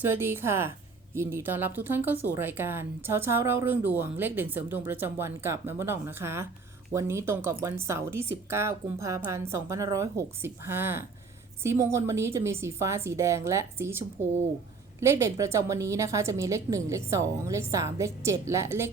สวัสดีค่ะ ยินดีต้อนรับทุกท่านเข้าสู่รายการเช้าเช้าเล่าเรื่องดวงเลขเด่นเสริมดวงประจำวันกับแม่มดองนะคะ วันนี้ตรงกับวันเสาร์ที่ 19 กุมภาพันธ์ 2565 สีมงคลวันนี้จะมีสีฟ้าสีแดงและสีชมพู เลขเด่นประจำวันนี้นะคะ จะมีเลข 1 เลข 2 เลข 3 เลข 7 และเลข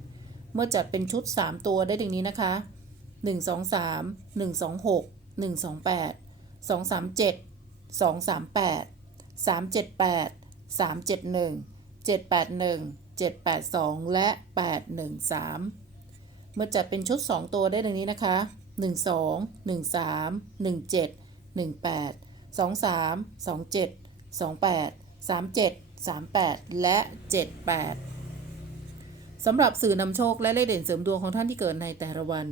8 เมื่อจัดเป็นชุด 3 ตัวได้ดังนี้นะคะ 1 2 3 1 2 6 1 2 8 2 3 7 2 3 8 3 7 8 3 7 1 7 8 1 7 8 2 และ 8 1 3 เมื่อจัดเป็นชุด 2 ตัวได้ดังนี้นะคะ 1 2 1 3 1 7 1 8 2 3 2 7 2 8 3 7 3 8 และ 7 8 สำหรับสื่อนำโชคและเลขเด่นเสริมดวงของท่านที่เกิดในแต่ละวัน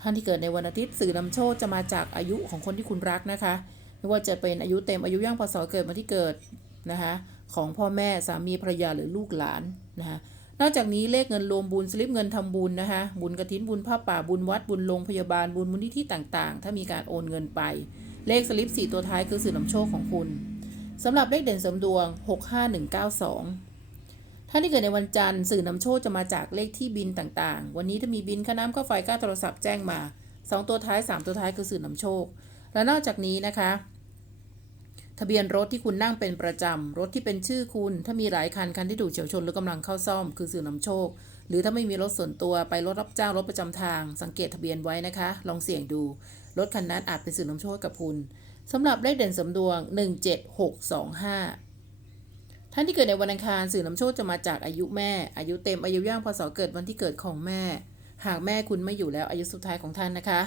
ท่านที่เกิดในวันอาทิตย์ สื่อนำโชคจะมาจากอายุของคนที่คุณรักนะคะ ไม่ว่าจะเป็นอายุเต็มอายุย่างพศเกิดวันที่เกิดนะคะของพ่อแม่สามีภรรยาหรือลูกหลานนะคะนอกจากนี้เลขเงินรวมบุญสลิปเงินทำบุญนะคะบุญกระถินบุญผ้าป่าบุญวัดบุญโรงพยาบาลบุญมูลนิธิต่างๆ ถ้ามีการโอนเงินไป เลขสลิป4ตัวท้ายคือสื่อนำโชคของคุณสำหรับเลขเด่นสมดวง 65192ท่าที่เกิดในวันจันทร์สื่อนำโชคจะมาจากเลขที่บินต่างๆ วันนี้ถ้ามีบินค่าน้ำค่าไฟค่าโทรศัพท์แจ้งมา 2 ตัวท้าย 3 ตัวท้ายคือสื่อนำโชค และนอกจากนี้นะคะ ทะเบียนรถที่คุณนั่งเป็นประจำ รถที่เป็นชื่อคุณ ถ้ามีหลายคัน คันที่ถูกเฉียวชนหรือกำลังเข้าซ่อม คือสื่อนำโชค หรือถ้าไม่มีรถส่วนตัวไปรถรับจ้างรถประจำทาง สังเกตทะเบียนไว้นะคะ ลองเสี่ยงดู รถคันนั้นอาจเป็นสื่อนำโชคกับคุณสำหรับเลขเด่นสมดวง 17625 ท่านที่เกิดในวันอังคารสื่อนำโชคจะมาจากอายุแม่ อายุเต็มอายุย่างพศเกิดวันที่เกิดของแม่ หากแม่คุณไม่อยู่แล้วอายุสุดท้ายของท่านนะคะ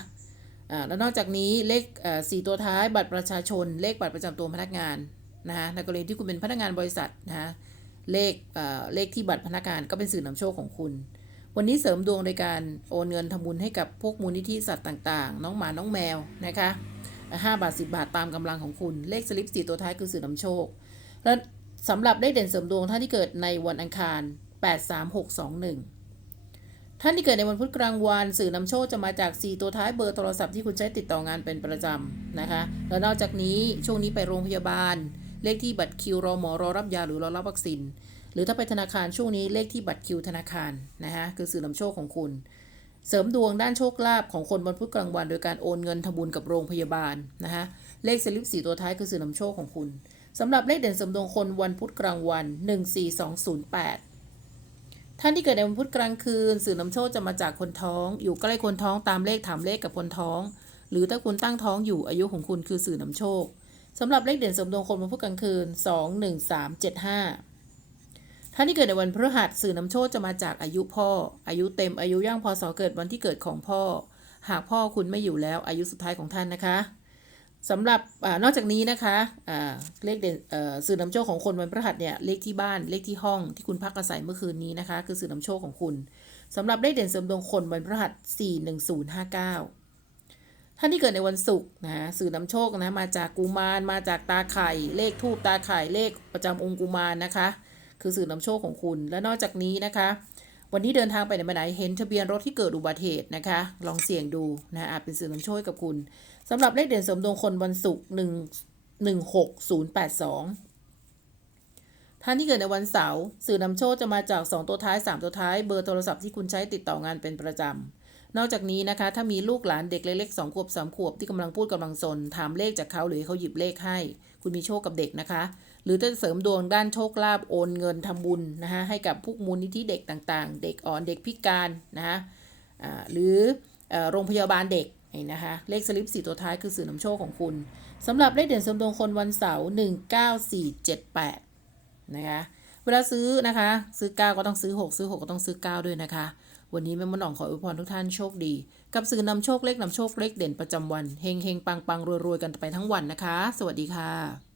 แล้วนอกจากนี้เลขสี่ตัวท้ายบัตรประชาชน เลขบัตรประจำตัวพนักงานนะคะในกรณีที่คุณเป็นพนักงานบริษัทนะคะเลขเลขที่บัตรพนักงานก็เป็นสื่อนำโชคของคุณ วันนี้เสริมดวงโดยการโอนเงินทำบุญให้กับพวกมูลนิธิสัตว์ต่างๆ น้องหมาน้องแมวนะคะห้าบาทสิบาทตามกำลังของคุณ เลขสลิปสี่ตัวท้ายคือสื่อนำโชค และสำหรับเลขเด่นเสริมดวงท่านที่เกิดในวันอังคาร 83621 ท่านที่เกิดในวันพุธกลางวันสื่อนำโชคจะมาจาก 4 ตัวท้ายเบอร์โทรศัพท์ที่คุณใช้ติดต่องานเป็นประจำนะคะ แล้วนอกจากนี้ช่วงนี้ไปโรงพยาบาล เลขที่บัตรคิวรอหมอรอรับยาหรือรอรับวัคซีนหรือถ้าไปธนาคารช่วงนี้เลขที่บัตรคิวธนาคารนะคะคือสื่อนำโชคของคุณ เสริมดวงด้านโชคลาภของคนวันพุธกลางวัน โดยการโอนเงินทำบุญกับโรงพยาบาลนะคะเลขสลิป4ตัวท้ายคือสื่อนำโชคของคุณสำหรับเลขเด่นเสริมดวงคนวันพุธกลางวัน 14208 ท่านที่เกิดในวันพุธกลางคืน สื่อนำโชคจะมาจากคนท้อง อยู่ใกล้คนท้องตามเลขถามเลขกับคนท้อง หรือถ้าคุณตั้งท้องอยู่อายุของคุณคือสื่อนำโชคสำหรับเลขเด่นสมดวงคนวันพุธกลางคืน 2 1 3 7 5 ท่านที่เกิดในวันพฤหัสสื่อนำโชคจะมาจากอายุพ่อ อายุเต็มอายุย่างพศเกิดวันที่เกิดของพ่อ หากพ่อคุณไม่อยู่แล้วอายุสุดท้ายของท่านนะคะ สำหรับอนอกจากนี้นะคะอ่าเลขเด่นสื่อนำโชคของคนวันพฤหัสเนี่ยเลขที่บ้านเลขที่ห้องที่คุณพักอาศัยเมื่อคืนนี้นะคะ คือสื่อนำโชคของคุณสำหรับเลขเด่นเสริมดวงคนวันพฤหัส 41059 ท่านที่เกิดในวันศุกร์นะฮะสื่อนำโชคนะมาจากกุมารมาจากตาไข่ เลขทูบตาไข่เลขประจำองค์กุมารนะคะ คือสื่อนำโชคของคุณและนอกจากนี้นะคะ วันนี้เดินทางไปไหนมาไหนเห็นทะเบียนรถที่เกิดอุบัติเหตุนะคะ ลองเสี่ยงดูนะอาจเป็นสื่อนำโชคกับคุณสำหรับเลขเด่นสมดวงคนวันศุกร์หนึ่งหนึ่งหกศูนย์แปดสองท่านที่เกิดในวันเสาร์สื่อนำโชคจะมาจาก 2 ตัวท้าย 3 ตัวท้ายเบอร์โทรศัพท์ที่คุณใช้ติดต่องานเป็นประจำนอกจากนี้นะคะ ถ้ามีลูกหลานเด็กเล็กๆ2ขวบ3ขวบที่กำลังพูดกำลังสนถามเลขจากเขาหรือเขาหยิบเลขให้ คุณมีโชคกับเด็กนะคะ หรือจะเสริมดวงด้านโชคลาภโอนเงินทำบุญนะคะให้กับพวกมูลนิธิเด็กต่างๆ เด็กอ่อนเด็กพิการนะคะหรืออโรงพยาบาลเด็กนะคะเลขสลิป4ตัวท้ายคือสื่อนำโชคของคุณสำหรับเลขเด่นเสริมดวงคนวันเสาร์19478นะคะเวลาซื้อนะคะ ซื้อ 9 ก็ต้องซื้อ 6 ซื้อ 6 ก็ต้องซื้อ 9 ด้วยนะคะ วันนี้แม่มดหน่องขออวยพรทุกท่านโชคดี กับสื่อนำโชคเลขนำโชคเลขเด่นประจำวันเฮงเฮงปังปังรวยรวยกันไปทั้งวันนะคะ สวัสดีค่ะ